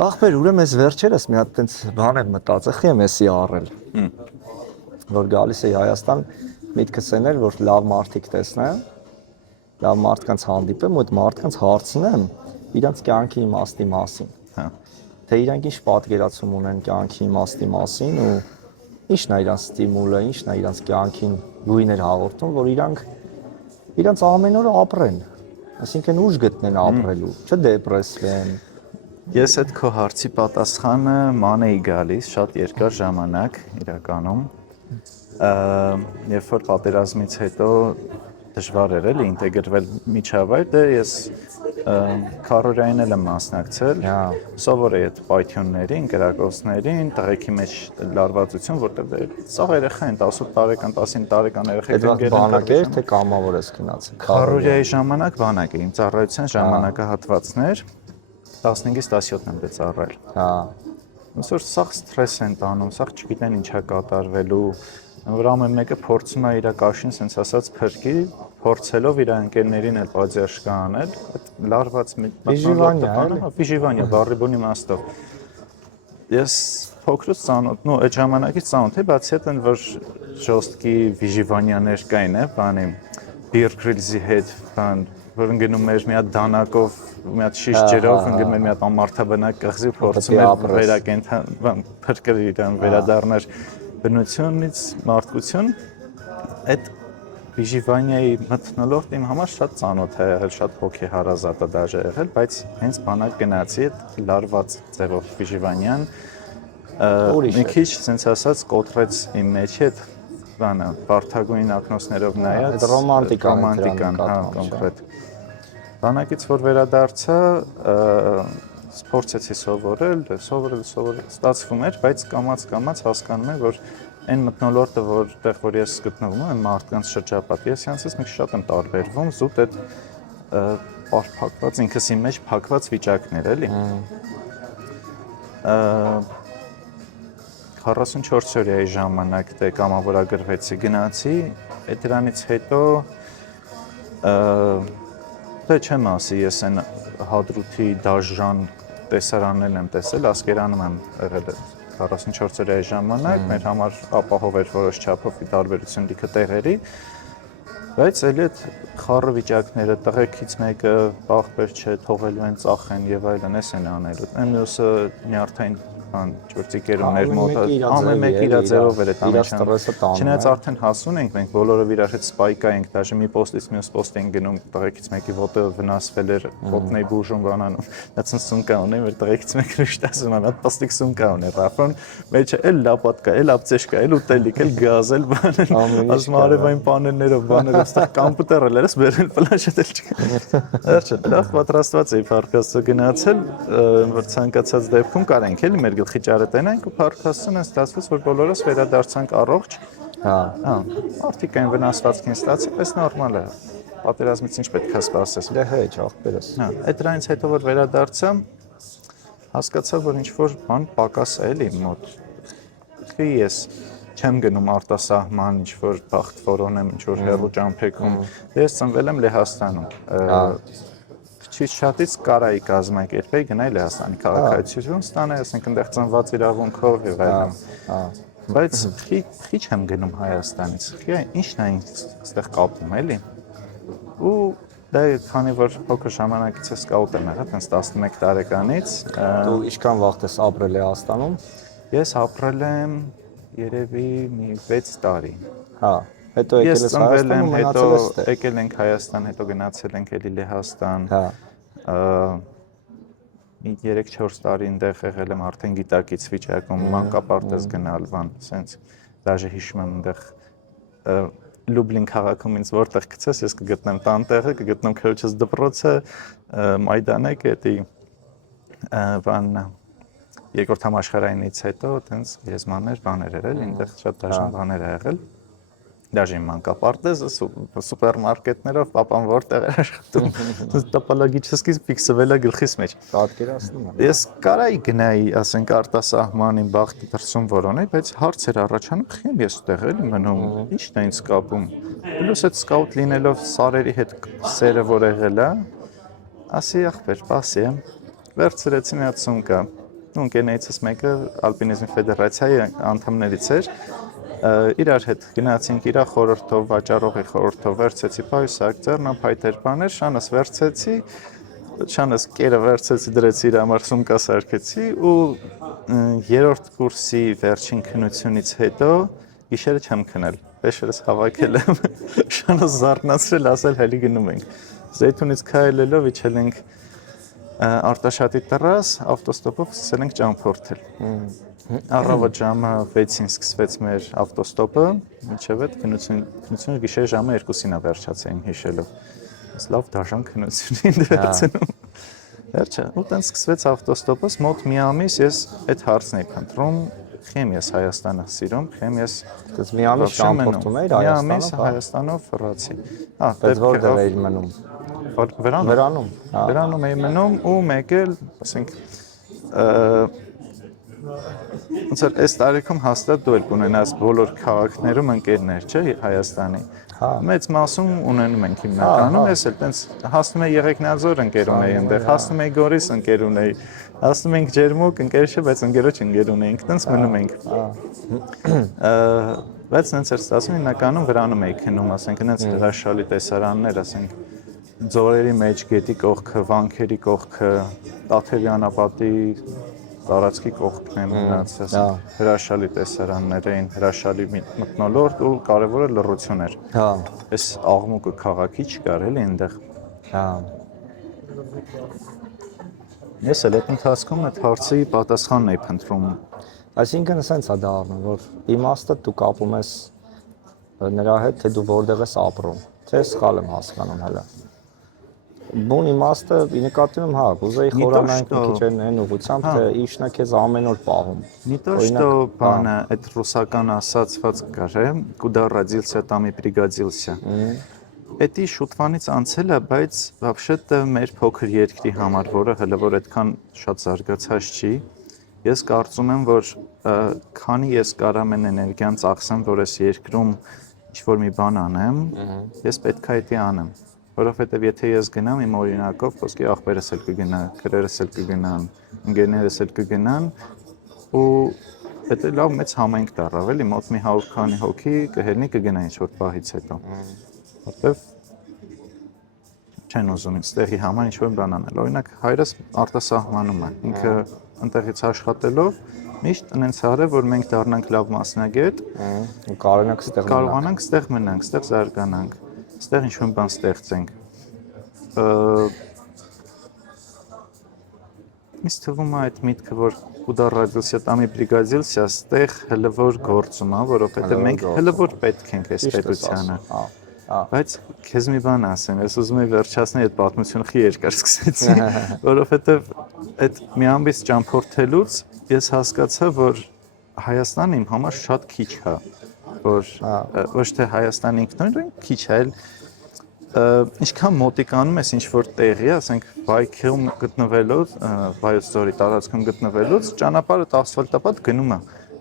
Ախպեր, ուրեմն ես վերջերս մի հատ տենց բան եմ մտածել, խի եմ էսի առել։ Որ գալիս էի Հայաստան, միտքս էր, որ լավ մարդիկ տեսնեմ, լավ մարդկանց հանդիպեմ, ու այդ մարդկանց հարցնեմ իրանց կյանքի իմաստի մասին։ Հա։ Թե իրանք ինչ պատկերացում ունեն կյանքի իմաստի մասին ու ինչն է իրանց ստիմուլը, ինչն է իրանց կյանքին գույներ հաղորդում, որ իրանց ամեն օրը ապրեն։ Այսինքն ուժ գտնեն ապրելու, չդեպրեսվեն։ Ես այդ քո հարցի պատասխանը ման էի գալիս շատ երկար ժամանակ իրականում։ Երբ որ պատերազմից հետո դժվար էր էլի ինտեգրվել միջավայր, դե ես քարորային եմ մասնակցել, սովոր էի այդ պայթյուններին, կրակոցներին, տղեկի մեջ լարվածություն, որտեղ սաղ երեխա են 18 տարեկան, 19 տարեկան երեխեք են բանակ էր, թե կամավոր ես գնացել։ Քարորիայի ժամանակ բանակ էի, իմ ծառայության ժամանակահատվածներ 15-ից 17 եմ ծառայել։ Հա։ Ոնց որ սաղ սթրես են տանում, սաղ չգիտեն ինչա կատարվելու, որ ամեն մեկը փորձում է իր կաշին sense ասած փրկի, փորձելով իր ընկերներին էլ պատժաշկա անել, այդ լարված վիժիվանիա, բարիբոնի իմաստով։ Ես փոքրուց ծանոթ, նո այդ ժամանակից ծանոթ էի, բացի այդ են որ ժոստկի վիժիվանիաներ կային, բանի Bear Grylls-ի հետ, բան, որ ընկնում էր մի հատ դանակով, մի հատ շիշ ջրով, ընկնում էր մի հատ ամարթաբնակ կղզի, փորձում էր վերակենդան, բան, փրկել իրան, վերադառնալ բնությունից մարդկություն, այդ վիժիվանիայի մթնոլորտը իմ համար շատ ծանոթ է եղել, շատ հոգեհարազատ է դաժե եղել, բայց հենց բանակ գնացի այդ լարված ձևով վիժիվանիան, մի քիչ sense ասած կոտրեց իմ մեջի այդ բանը, բարդագույն ակնոցներով նայած, ռոմանտիկան, հա, կոնկրետ։ Բանակից որ վերադարձա, փորձեցի սովորել, ստացվում էր, բայց կամաց հասկանում եմ, որ այն մթնոլորտը, որտեղ որ ես գտնվում եմ, մարդկանց շրջապատի, ես իրանցից մի քիչ շատ եմ տարբերվում, զուտ այդ փակված ինքս իմ մեջ փակված վիճակներ, էլի։ 44 օրյայի ժամանակ դե կամավորագրվեցի, գնացի, այդ դրանից հետո դե չեմ ասի, ես այն Հադրութի դաժան տեսարաններն եմ տեսել, Ասկերանում եմ եղել 44 օրյայի ժամանակ, մեր համար ապահով էր որոշ չափով տարբերություն լիքը տեղերի, բայց էլի այդ խառը վիճակները, տղեկից մեկը ախպեր չէ, թողելու են ծախեն եւ այլն, էս են անելու։ Այն մյուսը նյարդային բան ճորտիկերումներ մոտը, ամեն մեկը իր ձևով էր այդ ամենը։ Չնայած արդեն հասուն ենք, մենք բոլորով իրար հետ սպայկա ենք, դաժե մի պոստից մյուս պոստ ենք գնում, տղեկից մեկի ոտը վնասվել էր, ոտն է բուժում բանանում։ Դա սունկա ունի, մեր տղեկից մեկը շուտ ասում է, այդ պոստիկ սունկա ունի, ռաֆոն, մեջը էլ լապատկա, էլ ապտեշկա, էլ ուտելիք, էլ գազ, էլ բան։ Ասում արևային պանելներով, բաներով, ստեղ կոմպյուտերը լերս բերել ֆլաշել չկա։ Վերջը լավ պատրաստված էի փարքաստը գնացել, որ ցանկացած դեպքում կարենք էլի մեր գլխի ճարետենանք ու փարքաստուն ստացվեց, որ բոլորս վերադարձանք առողջ։ Հա, մարդիկ այն վնասվածքին ստացել, այս նորմալ է։ Պատերազմից ինչ պետք է սպասես։ Դե հեչ, ախպերս։ Հա, այդ դրանից հետո որ վերադարձա, հասկացա, որ ինչ որ բան պակաս է էլի մոտ։ Իսկ ես չեմ գնում արտասահման, ինչ որ բախտ ֆորոն եմ, ինչ որ հեռու ճամփեքում։ Ես ծնվել եմ Լեհաստանում։ Քիչ շատից կարայի կազմակերպեի գնալ Լեհաստանի քաղաքացիություն ստանալ, ասենք այնտեղ ծնված իրավունքով եւ այլն։ Բայց քիչ եմ գնում Հայաստանից։ Ինչն է այստեղ կապում էլի։ Ու դա քանի որ փոքր ժամանակից է սկաուտ եմ եղել, այնց 11 տարեկանից։ Դու ինչքան վաղ ես ապրել Լեհաստանում։ Ես ապրել եմ երևի մի 6 տարի։ Հա, հետո եկել ես Հայաստան ու մնացել ես այստեղ։ Եկել ենք Հայաստան, հետո գնացել ենք էլի Լեհաստան։ Հա։ Մի 3-4 տարի այնտեղ եղել եմ արդեն գիտակից վիճակում, մանկապարտեզ գնալ, բան, սենց դաժե հիշում եմ այնտեղ Լուբլին քաղաքում ինձ որտեղ գցես, ես կգտնեմ տանտեղը, կգտնեմ քրոջս դպրոցը, Մայդանը, գետի բան երկրորդ համաշխարհայինից հետո տենց եզմաններ բաներ էր էլ, այնտեղ շատ դաժան բաներ ա եղել։ Դաժե մանկապարտեզը, սուպերմարկետներով, պապան որտեղ էր աշխատում, տոպոլոգիչեսկի ֆիքսվել է գլխիս մեջ։ Պատկերացնում եմ։ Ես կարայի գնայի, ասենք արտասահմանին բախտի դրսում որոնեի, բայց հարց էր առաջանում, խիմ ես ուտեղ էլի մնում, ի՞նչն է ինձ կապում։ Պլյուս այդ սկաուտ լինելով սարերի հետ սերը որ եղել է, ասի ախպեր, պասի եմ, վերցրեցի մի հատ սումկա, ու ընկերներիցս մեկը Ալպինիզմի ֆեդերացիայի անդամներից էր։ Իրար հետ գնացինք իր խորհրդով, վաճառողի խորհրդով վերցեցի պայուսակ, ձեռնափայտեր բաներ, շանս վերցեցի, շանս կերը վերցեցի, դրեցի իր համար սումկա սարքեցի ու երրորդ կուրսի վերջին քննությունից հետո գիշերը չեմ քնել, փեշերս հավաքել եմ, շանս զարթնացրել, ասել հելի գնում ենք։ Զեյթունից քայլելով իջել ենք Արտաշատի տռաս, ավտոստոպով սկսել ենք ճամփորդել։ Առավոտ ժամը 6-ին սկսվեց մեր ավտոստոպը, մինչև այդ քննությունը գիշեր ժամը 2-ին է վերջացել հիշելով։ Ես լավ դաժան քննությունին դրացնում։ Վերջը, ու տենց սկսվեց ավտոստոպս, մոտ մի ամիս ես այդ հարցն էի փնտրում, խեմ ես Հայաստանը սիրում, խեմ ես մի ամիս ճամփորդում էիր Հայաստանով։ Մի ամիս Հայաստանով ֆռացի։ Բայց որտեղ էիր մնում։ Վերանում։ Վերանում էի մնում ու մեկ էլ, ասենք, ոնց որ այս տարիքում հաստատ դու էլ կունենաս բոլոր քաղաքներում ընկերներ, չէ, Հայաստանի։ Մեծ մասում ունենում ենք հիմնականում, ես էլ տենց հասնում եի Եղեգնաձոր ընկեր ունեի այնտեղ, հասնում էի Գորիս ընկեր ունեի, հասնում ենք Ջերմուկ ընկեր չէ, բայց ընկերոջ ընկեր ունեինք, տենց մնում ենք։ Բայց նենց էր ստացվում, հիմնականում Վրանում էի քնում, ասենք, նենց հրաշալի տեսարաններ, ասենք, Ձորերի մեջ գետի կողքը, Վանքերի կողքը, Տաթևյան ապատի տարածքի կողքն են մնացած, հրաշալի տեսարաններ էին, հրաշալի մթնոլորտ ու կարևորը լռություն էր։ Այս աղմուկը քաղաքի չկար էլի այնտեղ։ Ես էլ այդ ընթացքում այդ հարցի պատասխանն էի փնտրում։ Այսինքն սենց է դառնում, որ իմաստը դու կապում ես նրա հետ, թե դու որտեղ ես ապրում, թե սխալ եմ հասկանում հələ։ Բուն իմաստը ի նկատի ունեմ, հա, կուզեի խորանալ մի քիչ այն ուղղությամբ, թե իշն է քեզ ամեն օր պահում։ Не то, что բանը այդ ռուսական ասացված կար, կուդա родился, там и пригодился։ Էդի շուտվանից անցել է, բայց вообще-то մեր փոքր երկրի համար, որը հələ որ այդքան շատ զարգացած չի, ես կարծում եմ, որ քանի ես կարամ են էներգիան ծախսեմ, որ այս երկրում ինչ-որ մի բան անեմ, ես պետք է դա անեմ։ Որովհետև եթե ես գնամ իմ օրինակով, ոսկե ախպերս էլ կգնա, քրերս էլ կգնան, ընկերներս էլ կգնան ու դա լավ մեծ համայնք դառավ էլի, մոտ մի 100 քանի հոգի կհելնի կգնա ինչ-որ պահից հետո։ Որտեվ չեն ուզում ինձ համար ինչ-որ բան անել։ Օրինակ հայրս արտասահմանում է, ինքը ընտեղից աշխատելով միշտ այնց արել, որ մենք դառնանք լավ մասնագետ ու կարողանանք ստեղ մնանք, ստեղ զարգանանք, ստեղ ինչ-որ բան ստեղծենք։ Ինձ թվում է այդ միտքը, որ կուդա родился, там и пригодился, ստեղ հələ որ գործում է, որովհետև մենք հələ որ պետք ենք այս պետությանը։ Բայց քեզ մի բան ասեմ, ես ուզում եմ վերջացնել այդ պատմությունը խի երկար սկսեցի, որովհետև այդ մի ամբից ճամփորդելուց ես հասկացա, որ Հայաստանը իմ համար շատ քիչ է, որ ոչ թե Հայաստանը ինքնուրույն քիչ է, այլ ինչքան մոտիկանում ես ինչ-որ տեղի, ասենք Բայքերում գտնվելուց, Վայոց ձորի տարածքում գտնվելուց, ճանապարհը ասֆալտապատ գնում է։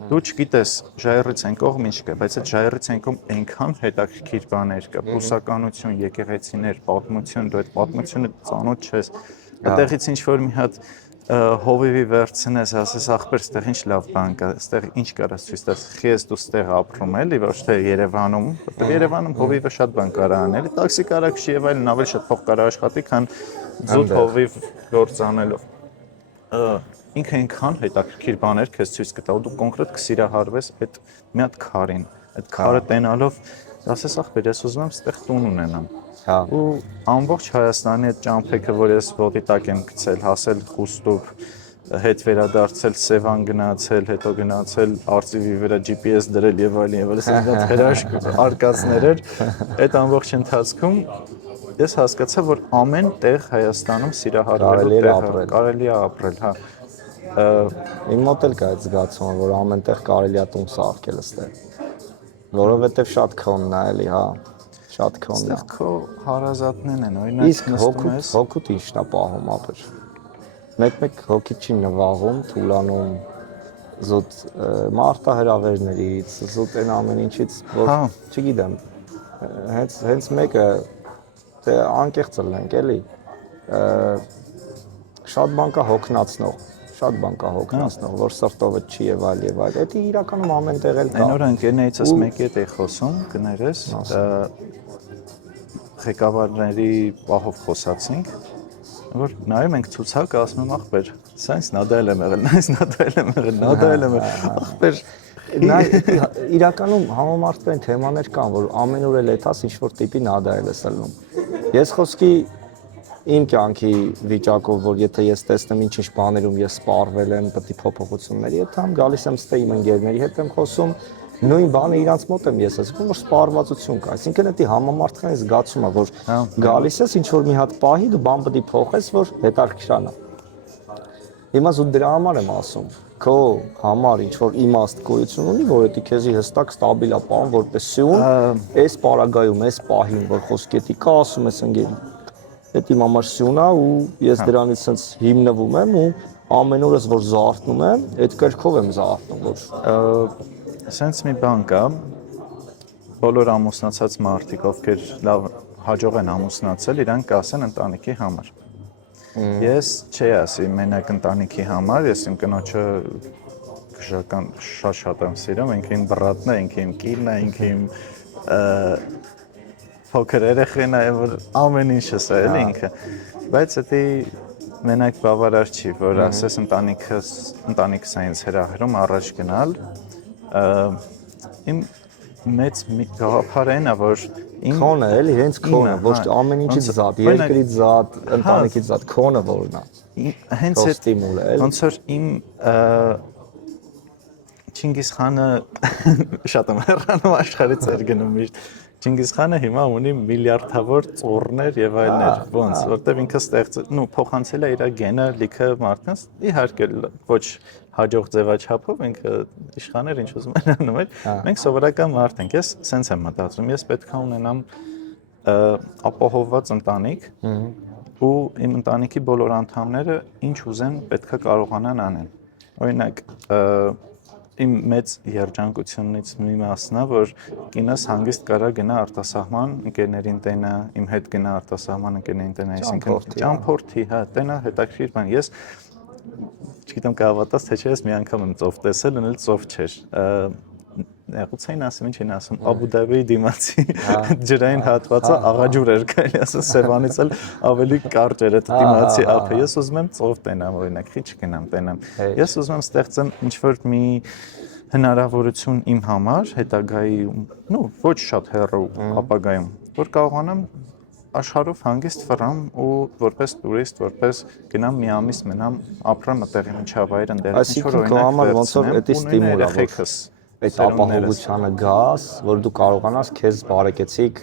Դու չգիտես ժայռից այն կողմ ինչ կա, բայց այդ ժայռից այն կողմ այնքան հետաքրքիր բաներ կա, բուսականություն, եկեղեցիներ, պատմություն, դու այդ պատմությունը ծանոթ չես։ Այդտեղից ինչ-որ մի հատ հովիվի վերցնես, ասես ախպեր, ստեղ ինչ լավ բան կա, ստեղ ինչ կարաս ցույց տաս, խես դու ստեղ ապրում էլի, ոչ թե Երևանում, որտեղ Երևանում հովիվը շատ բան կարա անել, տաքսի կարա քշի եւ այլն, ավելի շատ փող կարա աշխատի, քան զուտ հովիվ գործ անելով։ Ինքը այնքան հետաքրքիր բաներ քեզ ցույց կտա, ու դու կոնկրետ կսիրահարվես այդ մի հատ քարին, այդ քարը տենալով, ասես ախպեր, ես ուզում եմ ստեղ տուն ունենամ։ Ու ամբողջ Հայաստանի այդ ճամփեքը, որ ես ոտի տակ եմ գցել, հասել Խուստուփ, հետ վերադարձել Սևան գնացել, հետո գնացել արծիվի վրա GPS դրել եւ այլն, ասես հրաշք արկածներ էր, այդ ամբողջ ընթացքում ես հասկացա, որ ամեն տեղ Հայաստանում սիրահարվելու տեղ կարելի է ապրել, հա։ Իմ մոտ էլ կա այդ զգացումը, որ ամեն տեղ կարելի է տուն սարքել այստեղ, որովհետեւ շատ քոնն է էլի, հա։ Շատ քոնն է։ Այստեղ քո հարազատներն են, օրինակ նստում ես, հոգուտ ինչն է պահում ապր։ Մեկ հոգիտ չի նվաղում, թուլանում, զուտ մարտահրավերներից, զուտ այն ամեն ինչից, որ չգիտեմ, հենց մեկը թե անկեղծ լինենք, էլի, շատ բան կա հոգնածնող, շատ բան կա հոգնածնող, որ սրտովը չի եւ այլ եւ այլ։ Դա իրականում ամեն տեղ էլ կա։ Այն օր ընկերներիցս մեկի հետ էի խոսում, կներես, ղեկավարների պահով խոսացինք, որ նայում ենք ցուցակ, ասում եմ ախպեր, սենց նադայել եմ եղել, ախպեր իրականում համամարտկային թեմաներ կան, որ ամեն օր էլ էտաս ինչ-որ տիպի նադայել ես ելնում։ Ես խոսքի իմ կյանքի վիճակով, որ եթե ես տեսնեմ ինչ-ինչ բաներում ես սպառվել եմ, պետք է փոփոխությունների հետ եմ գալիս եմ ստե իմ ընկերների հետ եմ խոսում, նույն բանը իրանց մոտ եմ ես ասում, որ սպառվածություն կա։ Այսինքն դա համամարտկային զգացում է, որ գալիս ես ինչ-որ մի հատ պահի դու բան պետք է փոխես, որ հետաքրքրանա։ Հիմա զուտ դրա համար եմ ասում, քո համար ինչ-որ իմաստ գոյություն ունի, որ դա քեզի հստակ ստաբիլ է բան, որպես սյուն, այս պարագայում, այս պահին, որ խոսքի դի կա ասում ես ընկերին։ Դա իմ համար սյուն է ու ես դրանից sense հիմնվում եմ ու ամեն օրս որ զարթնում եմ, այդ կերքով եմ զարթնում, որ sense մի բան կա, բոլոր ամուսնացած մարդիկ, ովքեր լավ հաջող են ամուսնացել, իրանք կասեն ընտանիքի համար։ Ես չի ասի մենակ ընտանիքի համար, ես իմ կնոջը քրական շատ եմ սիրում, ինքը իմ բռատն է, ինքը իմ կինն է, ինքը իմ փոքր երեխան է, որ ամեն ինչս է էլի ինքը, բայց դա մենակ բավարար չի, որ ասես ընտանիքս է ինձ հրահրում առաջ գնալ, իմ մեծ գաղափարը այն է, որ քոնը էլի հենց քոնը, ոչ ամեն ինչից զատ, երկրից զատ, ընտանիքից զատ, քոնը որն է։ Հենց այդ ստիմուլը էլի։ Ոնց որ իմ Չինգիզ խանը շատ եմ հեռանում աշխարհից էր գնում միշտ։ Չինգիզ խանը հիմա ունի միլիարդավոր ծոռներ եւ այլներ, ոնց, որտեւ ինքը փոխանցել է իր գենը լիքը մարդկանց, իհարկե ոչ հաջող ձևաչափով ինքը իշխաներ ինչ ուզում են անում էր, մենք սովորական մարդ ենք, ես սենց եմ մտածում, ես պետք է ունենամ ապահովված ընտանիք ու իմ ընտանիքի բոլոր անդամները ինչ ուզեն պետք է կարողանան անեն։ Օրինակ իմ մեծ երջանկությունից մի մասն է, որ կինս հանգիստ կարա գնա արտասահման ընկերներին տենա, իմ հետ գնա արտասահման ընկերներին տենա, այսինքն ճամփորդի, հա, տենա հետաքրքիր բան։ Ես չգիտեմ կհավատաս, թե չէ, ես մի անգամ եմ ծով տեսել, ունել ծով չէր։ Եղուցային ասում, ինչ են ասում, Աբու Դաբիի դիմացի ջրային հատվածը աղաջուր էր, կարելի ասել Սևանից էլ ավելի կարճ էր այդ դիմացի ափը։ Ես ուզում եմ ծով տենամ, օրինակ, քիչ գնամ տենամ։ Ես ուզում եմ ստեղծեմ ինչ-որ մի հնարավորություն իմ համար հետագայի, ոչ շատ հեռու ապագայում, որ կարողանամ աշխարհով հանգիստ ֆռամ ու որպես տուրիստ, որպես գնամ մի ամիս մնամ, ապրեմ այդտեղի միջավայր ընդդեմ ինչ-որ օրինակ ոնց որ դա ստիմուլ է, այդ ապահովությանը գաս, որ դու կարողանաս քեզ բարեկեցիկ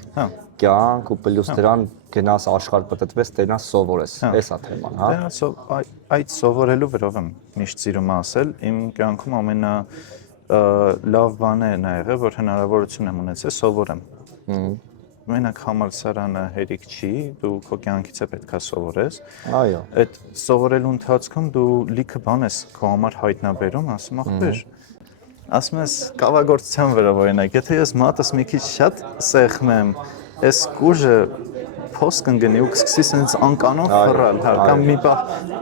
կյանք ու պլյուս դրան գնաս աշխարհ պատտվես, տենաս սովորես, էսա թեման, հա։ Այդ սովորելու վրով եմ միշտ սիրում ասել, իմ կյանքում ամենա լավ բանը նա եղել, որ հնարավորություն եմ ունեցել սովորեմ։ Մենակ համալսարանը հերիք չի, դու քո կյանքից է պետքա սովորես։ Այո։ Այդ սովորելու ընթացքում դու լիքը բան ես քո համար հայտնաբերում, ասում ախպեր։ Ասում ես կավագործության վրա օրինակ, եթե ես մատս մի քիչ շատ սեղմեմ, այս կուժը փոս կընկնի ու կսկսի sense անկանոն խռալ, հա, կամ մի պահ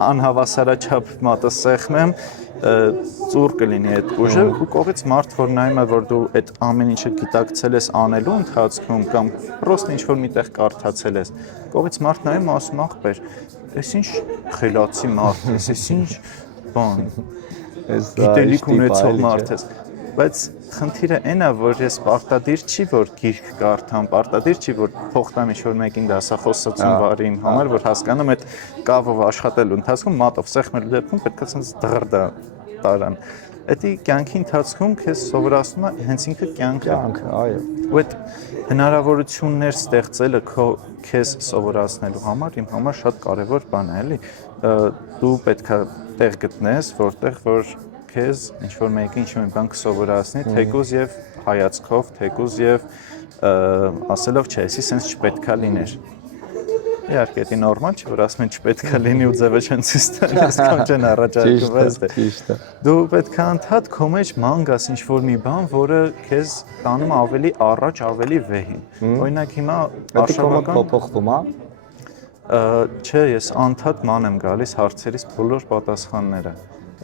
անհավասարաչափ մատը սեղմեմ, ծուր կլինի այդ կուժը ու կողից մարդ որ նայում է որ դու այդ ամեն ինչը գիտակցել ես անելու ընթացքում կամ պրոստ ինչ-որ միտեղ կարդացել ես, կողից մարդ նայում ասում ախպեր, այս ինչ խելացի մարդ ես, այս ինչ բան, գիտելիք ունեցող մարդ ես, բայց խնդիրը այն է, որ ես պարտադիր չի, որ գիրք կարդամ, պարտադիր չի, որ փոխտամ ինչ-որ մեկին դասախոսություն վարի իմ համար, որ հասկանամ այդ կավով աշխատելու ընթացքում մատով սեղմելու դեպքում պետք է sense դղրդա տարան։ Դա կյանքի ընթացքում քեզ սովորացնում է հենց ինքը կյանքը, այո։ Ու այդ հնարավորություններ ստեղծելը քեզ սովորացնելու համար իմ համար շատ կարևոր բան է, էլի։ Դու պետք է տեղ գտնես, որտեղ որ քեզ ինչ-որ մեկը ինչ-որ բան կսովորացնի, թեկուզ եւ հայացքով, թեկուզ եւ ասելով չէ, էսի sense չպետքա լիներ։ Իհարկե, դա նորմալ չէ, որ ասում են չպետքա լինի ու ձևը չեն ցույց տալիս, կամ չեն առաջարկում, ճիշտ է։ Դու պետք է անդադ քո մեջ ման գաս ինչ-որ մի բան, որը քեզ տանում ավելի առաջ, ավելի վեհին։ Օրինակ հիմա արշավական փոփոխվում է։ Չէ, ես անդադ ման եմ գալիս հարցերից բոլոր պատասխանները։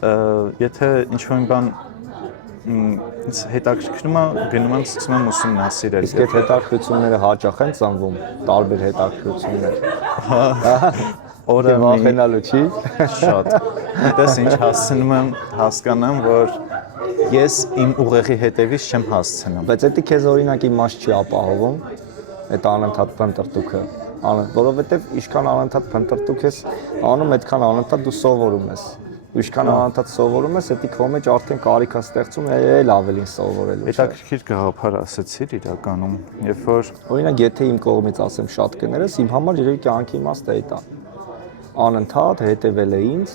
եթե ինչ-որ մի բան ինձ հետաքրքրում է, գնում եմ սկսում եմ ուսումնասիրել։ Իսկ այդ հետաքրքրությունները հաճախ են ծնվում, տարբեր հետաքրքրություններ։ Օրը վախենալու չի։ շատ։ Այդպես ինչ հասցնում եմ հասկանամ, որ ես իմ ուղեղի հետևից չեմ հասցնում։ Բայց դա քեզ օրինակ իմաստ չի ապահովում, այդ անընդհատ փնտրտուքը, որովհետև ինչքան անընդհատ փնտրտուք ես անում, այդքան անընդհատ դու սովորում ես։ Ու ինչքան անընդհատ սովորում ես, դա քո մեջ արդեն կարիք է ստեղծում էլ ավելին սովորելու։ Հետաքրքիր գաղափար ասացիր իրականում, երբ որ օրինակ եթե իմ կողմից ասեմ շատ կներես, իմ համար երևի կյանքի իմաստը դա է։ Անընդհատ հետևել է ինձ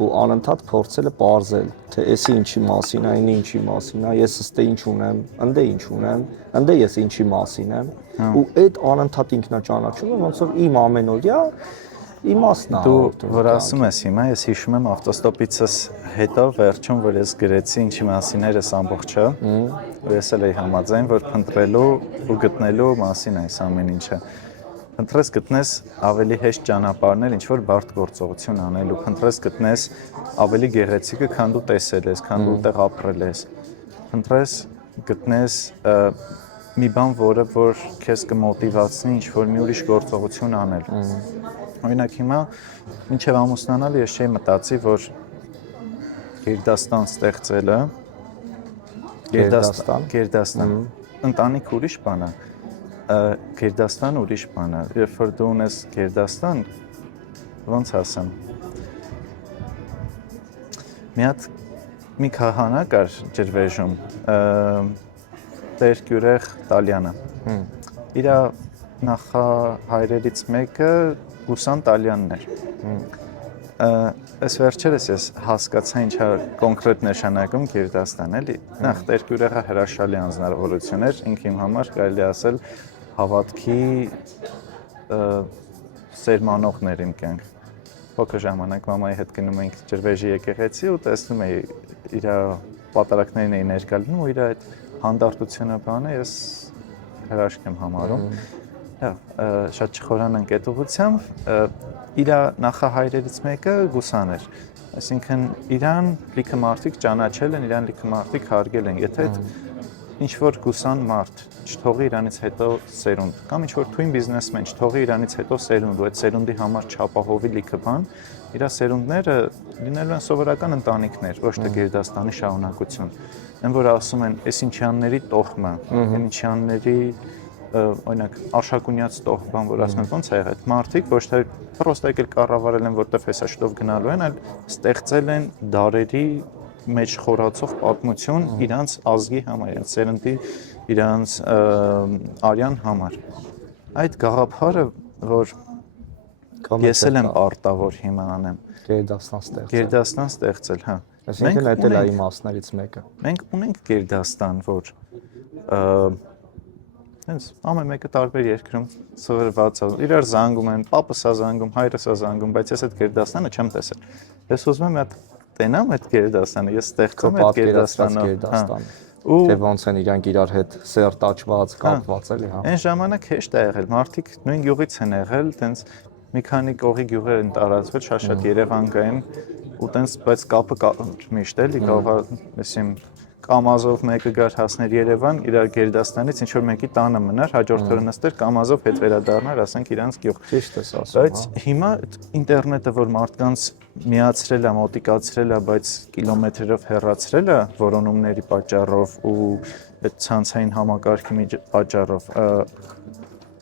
ու անընդհատ փորձել է պարզել, թե էսի ինչի մասին է, այնի ինչի մասին է, ես ըստե ինչ ունեմ, ընդ ինչ ունեմ, ընդ ես ինչի մասին եմ, ու այդ անընդհատ ինքնաճանաչումը ոնց որ իմ ամենօրյա իմաստն է։ Դու որ ասում ես հիմա, ես հիշում եմ ավտոստոպիցս հետո վերջում, որ ես գրեցի ինչի մասին էր այս ամբողջը, ու ես էլ էի համաձայն, որ փնտրելու ու գտնելու մասին է այս ամեն ինչը։ Փնտրես գտնես ավելի հեշտ ճանապարհներ, ինչ որ բարդ գործողություն անելու, փնտրես գտնես ավելի գեղեցիկը, քան դու տեսել ես, քան դու տեղ ապրել ես։ Փնտրես գտնես մի բան, որը որ քեզ կմոտիվացնի ինչ որ մի ուրիշ գործողություն անել։ Օրինակ հիմա մինչև ամուսնանալը ես չէի մտածի, որ Գերդաստան ստեղծելը Գերդաստան ընտանիք ուրիշ բան է, Գերդաստան ուրիշ բան է։ Երբ որ դու ունես Գերդաստան, ոնց ասեմ, մի քահանա կար Ջրվեժում, Տեր Գյուրեղ Տալյանը։ Իր նախահայրերից մեկը Գուսան Տալյանն էր։ Այս վերջերս ես հասկացա ինչա կոնկրետ նշանակում Գերդաստան էլի։ Նախ Տեր Գյուրեղը հրաշալի անձնավորություն էր, ինքը իմ համար կարելի ասել հավատքի սերմանողներ իմ կյանք։ Փոքր ժամանակ մամայի հետ գնում էինք Ջրվեժի եկեղեցի ու տեսնում էի իր պատարակներին էի ներկա լինում ու իր այդ հանդարտությունը բանը ես հրաշք եմ համարում։ Շատ չխորանանք այդ ուղղությամբ, իր նախահայրերից մեկը Գուսան էր, այսինքն իրան լիքը մարդիկ ճանաչել են, իրան լիքը մարդիկ հարգել են, եթե ինչ-որ Գուսան մարդ չթողի իրանից հետո սերունդ, կամ ինչ-որ թույն բիզնեսմեն չթողի իրանից հետո սերունդ, ու այդ սերունդի համար չապահովի լիքը բան, իր սերունդները լինելու են սովորական ընտանիքներ, ոչ թե Գերդաստանի շարունակություն, են որ ասում են, այս ինչյանների տոհմը, ինչյանների օրինակ Արշակունյաց տոհմը, որ ասում են ոնց է եղել, մարդիկ ոչ թե պրոստը եկել կառավարել են, որտեղ հեսաշտով գնալու են, այլ ստեղծել են դարերի մեջ խորացող պատմություն իրանց ազգի համար, իրանց սերնդի, իրանց արյան համար։ Այդ գաղափարը, որ ես էլ եմ պարտավոր հիմա անեմ, Գերդաստան ստեղծել, հա։ Այսինքն այդ էլ է իմաստներից մեկը։ Մենք ունենք Գերդաստան, որ հենց ամեն մեկը տարբեր երկրում սովորված է, իրար զանգում են, պապս է զանգում, հայրս է զանգում, բայց ես այդ Գերդաստանը չեմ տեսել։ Ես ուզում եմ այդ տենամ այդ Գերդաստանը, ես ստեղծում եմ այդ Գերդաստանը։ Թե ոնց են իրանք իրար հետ սերտաճված, կապված էլի, հա։ Այն ժամանակ հեշտ է եղել, մարդիկ նույն գյուղից են եղել, տենց մի քանի կողի գյուղեր են տարածվել, շատ երևանքային ու տենց բայց կապը միշտ էլի կարող է, այսին Կամազով մեկը գար հասներ Երևան, իրար Գերդաստանից ինչ որ մեկի տանը մնար, հաջորդ օրը նստեր Կամազով հետ վերադառնար, ասենք իրանց գյուղ։ Ճիշտ ես ասում, բայց հիմա ինտերնետը, որ մարդկանց միացրել է, մոտիկացրել է, բայց կիլոմետրերով հեռացրել է որոնումների պատճառով ու այդ ցանցային համակարգի պատճառով,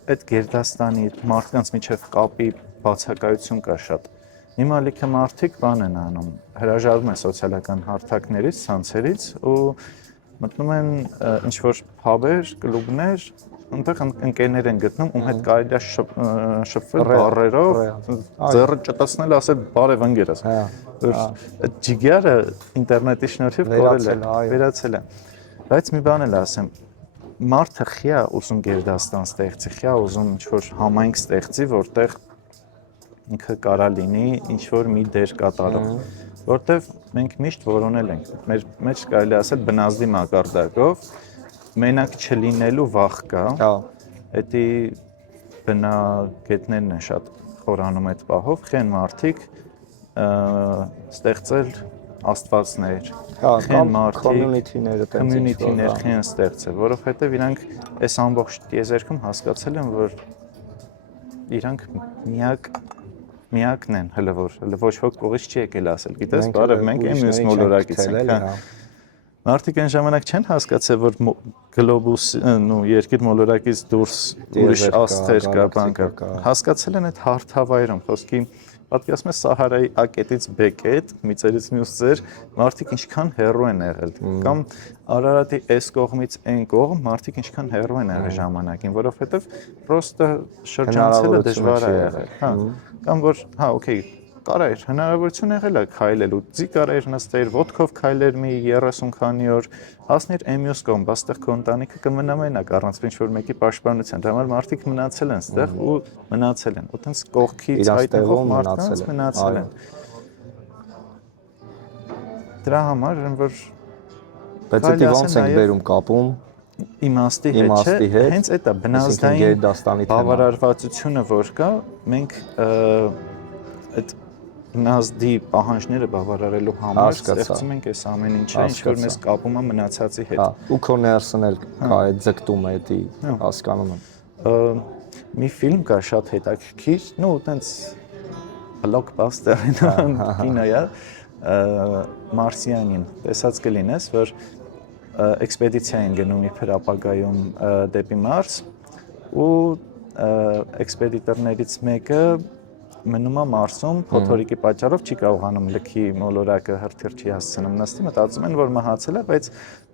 այդ Գերդաստանի մարդկանց միջև կապի բացակայություն կա շատ։ Հիմա լիքը մարդիկ բան են անում, հրաժարվում են սոցիալական հարթակներից, ցանցերից ու մտնում են ինչ-որ փաբեր, կլուբներ, այնտեղ ընկերներ են գտնում, ում հետ կարելի է շփվել բառերով, ձեռը ճտացնել, ասել բարև ընկերս։ Այդ ջիգյարը ինտերնետի շնորհիվ վերացել է։ Բայց մի բան էլ ասեմ, մարդը խիա ուզում Գերդաստան ստեղծի, խիա ուզում ինչ-որ համայնք ստեղծի, որտեղ ինքը կարա լինի ինչ-որ մի դեր կատարող, որտեղ մենք միշտ որոնել ենք, մեր մեջ կարելի ասել բնազդի մակարդակով, մենակ չլինելու վախ կա, էդի բնագետներն են շատ խորանում այդ պահով, խեն մարդիկ ստեղծել աստվածներ, կամ community-ները խեն ստեղծել, որովհետև իրանք այս ամբողջ տիեզերքում հասկացել են, որ իրանք միակն են, հələ ոչ ոք կողից չի եկել ասել, գիտես, բարև, մենք այն մյուս մոլորակից ենք, հա։ Մարդիկ այն ժամանակ չեն հասկացել, որ գլոբուս ու երկիր մոլորակից դուրս ուրիշ աստղեր կա, բան կա։ Հասկացել են այդ հարթավայրում, խոսքի պատկերացնում ես Սահարայի ակետից բեկետ, մի ծերից մյուս ծեր, մարդիկ ինչքան հեռու են եղել, կամ Արարատի այս կողմից այն կողմ, մարդիկ ինչքան հեռու են եղել ժամանակին, որովհետև պրոստը շրջանցելը դժվար է եղել, հա, կամ որ, հա, օքեյ, կարայր, հնարավորություն եղել է քայլելու, ձի կարայր նստեր, ոտքով քայլեր մի 30 քանի օր, հասներ մյուս կողմ, բայց այդտեղ քո ընտանիքը կմնա մենակ առանց ինչ-որ մեկի պաշտպանության, դա համար մարդիկ մնացել են այդտեղ ու մնացել են, ու տենց կողքից հայտնվող մարդկանց մնացել են։ Դրա համար որ բայց դա ոնց ենք բերում կապում իմաստի հետ, հենց այդ է բնազդային բավարարվածությունը, որ կա, մենք այդ բնազդի պահանջները բավարարելու համար ստեղծում ենք այս ամեն ինչը, ինչ որ մեզ կապում է մնացածի հետ։ Ու քո ներսն էլ կա այդ ձգտումը, էդի հասկանում եմ։ Մի ֆիլմ կա շատ հետաքրքիր, նո, տենց բլոկբասթերին կինո է, Մարսիանին, տեսած կլինես, որ էքսպեդիցիա են գնում իբր ապագայում դեպի Մարս ու էքսպեդիտորներից մեկը մնում է Մարսում, փոթորիկի պատճառով չի կարողանում լքի մոլորակը հրթիռ չի հասցնում նստի, մտածում են, որ մահացել է, բայց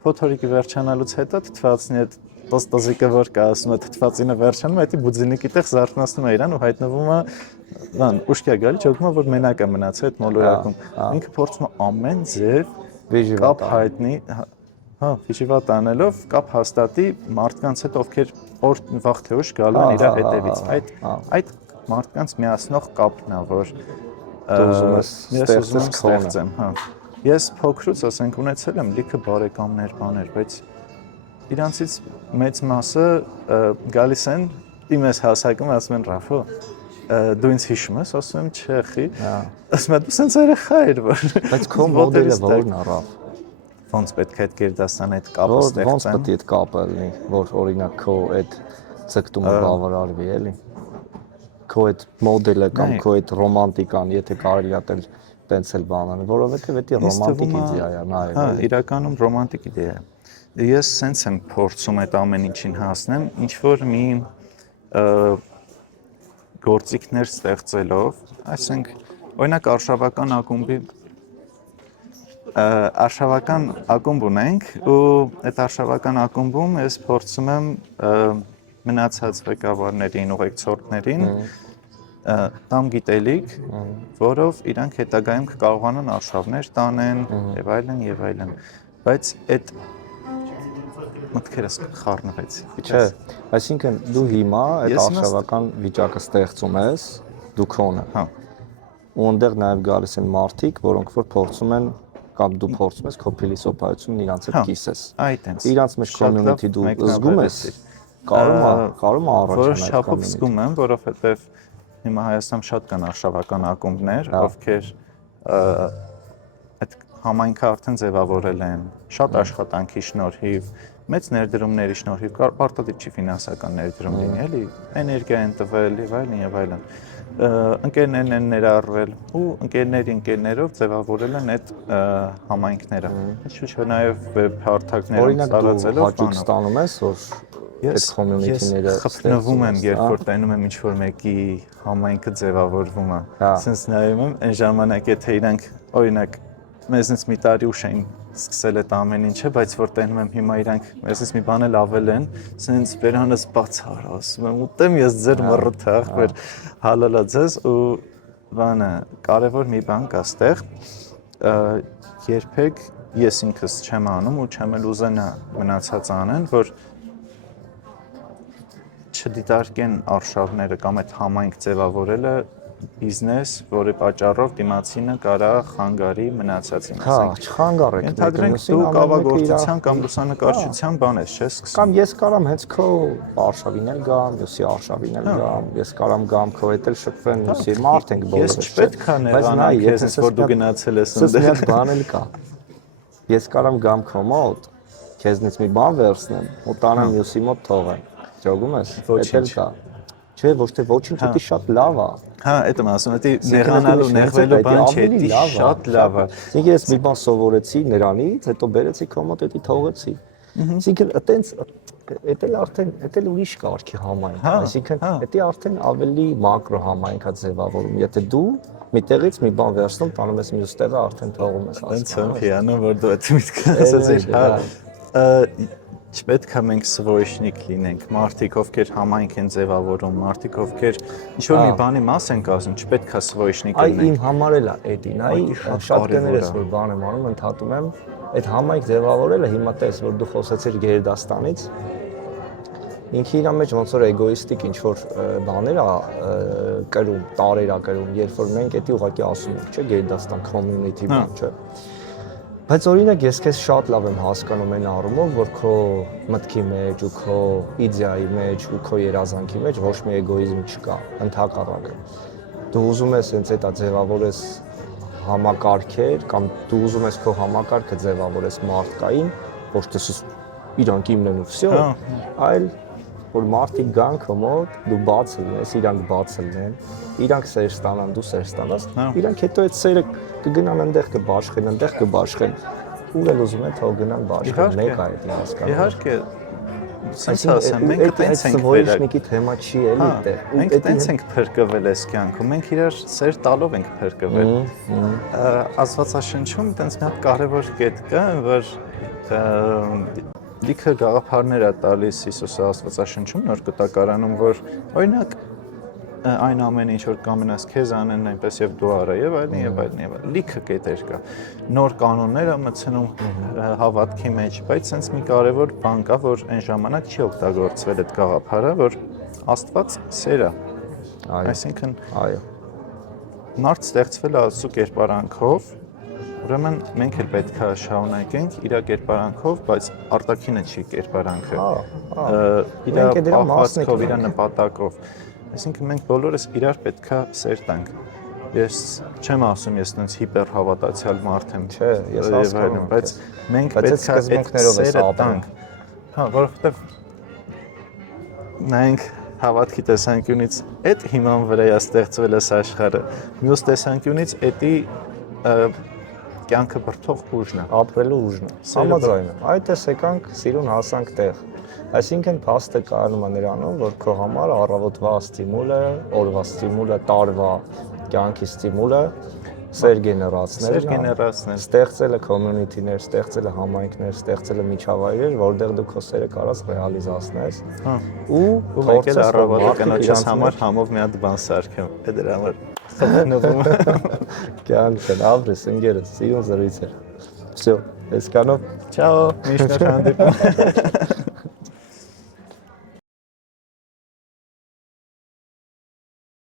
փոթորիկի վերջանալուց հետո թթվածնի այդ տոստոզիկը որ կա, ասում է թթվածինը վերջանում, այդի բուձինիկի տեղ զարթնացնում է իրան ու հայտնվում է, բան, ուշքի է գալի, ճոգում է, որ մենակ է մնացել այդ մոլորակում։ Ինքը փորձում է ամեն ձև կապ հայտնի, հա, վիճիվատ անելով կապ հաստատի մարդկանց հետ, ովքեր վաղ թե ուշ գալու են իր հետևից։ Այդ մարդկանց միացնող կապն է, որ ես ուզում եմ ստեղծեմ, հա։ Ես փոքրուց, ասենք, ունեցել եմ լիքը բարեկամներ, բաներ, բայց իրանցից մեծ մասը գալիս են իմ ես հասակում, ասում են Ռաֆո, դու ինձ հիշում ես, ասում եմ չէ, խի։ Ասում եմ դու սենց երեխա էր, որ բայց քո մոդելը որն է, Ռաֆ։ Ոնց պետք է այդ Գերդաստան այդ կապը ստեղծեմ։ Ոնց պետք է այդ կապը լինի, որ օրինակ քո այդ ցկտումը բավարարվի, էլի։ Քո այդ մոդելը կամ քո այդ ռոմանտիկան, եթե կարելի է այլ տենց էլ բանան, որովհետև դա ռոմանտիկ իդեա է, նայել։ Հա, իրականում ռոմանտիկ իդեա է։ Ես սենց եմ փորձում այդ ամեն ինչին հասնեմ, ինչ որ մի գործիքներ ստեղծելով, այսինքն օրինակ արշավական ակումբ ունենք ու այդ արշավական ակումբում ես փորձում եմ մնացած ղեկավարներին, ուղեկցորդներին տամ գիտելիք, որով իրանք հետագայում կկարողանան արշավներ տանեն եւ այլն, բայց այդ մտքերս խառնվեցի։ Չէ, այսինքն դու հիմա այդ արշավական վիճակը ստեղծում ես, դու քոնը։ Հա։ Ու այնտեղ նաև գալիս են մարդիկ, որոնք որ փորձում են կամ դու փորձում ես քո փիլիսոփայությունն իրանց հետ կիսես։ Այդտենց։ Իրանց մեջ community դու զգում ես, կարում է առաջանալ։ Որոշ չափով զգում եմ, որովհետև հիմա Հայաստանում շատ կան արշավական ակումբներ, ովքեր այդ համայնքը արդեն ձևավորել են շատ աշխատանքի շնորհիվ, մեծ ներդրումների շնորհիվ, պարտադիր չի ֆինանսական ներդրում լինի, էլի, էներգիա են տվել եւ այլն։ Ընկերներն են ներառվել ու ընկերներով ձևավորել են այդ համայնքները։ Ինչու՞ նաև վեբ հարթակներում օրինակ տարածելով դու հաճույք ստանում ես, որ այդ community-ները խփնվում եմ, երբ որ տենում եմ ինչ-որ մեկի համայնքը ձևավորվում է։ Սենց նայում եմ, այն ժամանակ եթե իրանք օրինակ մեզնից մի տարի ուշ էին սկսել այդ ամեն ինչը, բայց որ տենում եմ հիմա իրանք մեզնից մի բան էլ ավել են, սենց բերանս բացար, ասում եմ, ուտեմ ես ձեր մռթը, ախպեր հալալա ձեզ ու բանը, կարևոր մի բան կա ստեղ, երբեք ես ինքս չեմ անում ու չեմ էլ ուզենա մնացած անեն, որ չդիտարկեն արշավները կամ այդ համայնք ձևավորելը բիզնես, որի պատճառով դիմացինը կարա խանգարի մնացածին, Հա, չխանգարեք։ Ենթադրենք դու կավագործության կամ լուսանկարչության բան ես, չէ՞, սկսում։ Կամ ես կարամ հենց քո արշավին էլ գամ, մյուսի արշավին էլ գամ, ես կարամ գամ քո հետ էլ շփվեն, մյուսի մարդ ենք բոլորս։ Ես չպետք է նեղանամ քեզ, որ դու գնացել ես այնտեղ։ Սա բան էլ կա։ Ես կարամ գամ քո մոտ, քեզնից մի բան վերցնեմ, ու տանեմ մյուսի մոտ թողեմ։ Ճոգում ես։ Դա էլ կա։ Չէ, ոչ թե ոչինչ, դա շատ լավ է։ Հա, այդ եմ ասում, դա նեղանալու, նեղվելու բան չէ, դա շատ լավ է։ Իսկ ես մի բան սովորեցի նրանից, հետո բերեցի քո մոտ, դա թողեցի։ Այսինքն, այտենց դա էլ ուրիշ կարգի համայնք, այսինքն, դա արդեն ավելի մակրո համայնք է ձևավորում։ Եթե դու մի տեղից մի բան վերցնում, տանում ես մյուս տեղը, արդեն թողում ես հասկանում։ Հենց եմ հիանում, որ դու այդ միտքը ասացիր, հա։ Չպետք է մենք սվոյշնիկ լինենք, մարդիկ, ովքեր համայնք են ձևավորում, մարդիկ, ովքեր ինչ-որ մի բանի մաս են կազմում, չպետք է սվոյշնիկ լինենք։ Այ իմ համար էլ է էդին, շատ կներես որ բան եմ անում, ընդհատում եմ, այդ համայնք ձևավորելը հիմա տես, որ դու խոսեցիր Գերդաստանից, ինքը իր մեջ ոնց որ էգոիստիկ ինչ-որ բաներ է կրում, տարեր է կրում, երբ որ մենք էդի ուղղակի ասում ենք, չէ, Գերդաստան community բան, չէ։ Բայց օրինակ ես քեզ շատ լավ եմ հասկանում այն առումով, որ քո մտքի մեջ ու քո իդեայի մեջ ու քո երազանքի մեջ ոչ մի էգոիզմ չկա, ընդհակառակը։ Դու ուզում ես հենց այդ ձևավորես համակարգեր կամ դու ուզում ես քո համակարգը ձևավորես մարդկային, ոչ թե իրանք իմն են ու վсё, այլ որ մարդիկ գան քո մոտ, դու բաց լինես, իրանք բաց լինեն, իրանք սեր ստանան, դու սեր ստանաս, իրանք հետո այդ սերը կգնան այնտեղ կբաշխեն, այնտեղ կբաշխեն։ Ուր էլ ուզում են թող գնան բաշխեն, մեկ է այդ հասկանում։ Իհարկե, ասենց ասեմ, մենք այդպես ենք վերակնիկի թեմա չի էլի դե։ Մենք այդպես ենք փրկվել այս կյանքում, մենք իրար սեր տալով ենք փրկվել։ Աստվածաշնչում այդպես մի հատ կարևոր կետ կա, որ լիքը գաղափարներ է տալիս Հիսուսը Աստվածաշնչում նոր կտակարանում, որ օրինակ այն ամենը ինչ որ կամենաս քեզ անեն այնպես եւ դու արա եւ այլն եւ այլն եւ այլն լիքը կետեր կա նոր կանոններ է մտցնում հավատքի մեջ բայց sense մի կարևոր բան կա որ այն ժամանակ չի օգտագործվել այդ գաղափարը որ Աստված սեր է այսինքն այո մարդ ստեղծվել է Աստծո կերպարանքով ուրեմն մենք էլ պետք է շարունակենք իր կերպարանքով բայց արտաքինը չի կերպարանքը իր պահվածքով իր նպատակով Այսինքն մենք բոլորս իրար պետքա սեր տանք։ Ես չեմ ասում ես այնց հիպեր հավատացյալ մարդ եմ, չէ, ես հասկանում եմ, բայց մենք պետքա այդ սերը տանք։ Հա, որովհետև նայենք հավատքի տեսանկյունից այդ հիման վրա է ստեղծվել այս աշխարհը։ Մյուս տեսանկյունից էդի կյանքը բրթող ուժն է, ապրելու ուժն է։ Համաձայն եմ։ Այդ էս եկանք սիրուն հասանք տեղ։ Այսինքն փաստը կայանում է նրանում, որ քո համար առավոտվա ստիմուլը, օրվա ստիմուլը, տարվա կյանքի ստիմուլը սեր գեներացնել, ստեղծելը community-ներ, ստեղծելը համայնքներ, ստեղծելը միջավայրեր, որտեղ դու քո սերը կարաս ռեալիզացնես։ Ու մեկ էլ առավոտը կնոջս համար համով մի հատ բան սարքեմ։ Դա դրա համար խնդրում եմ։ Կյանքն ապրես, ընկերս, սիրուն զրույց էր։ Всё, այսքանով, ciao, միշտ հանդիպում։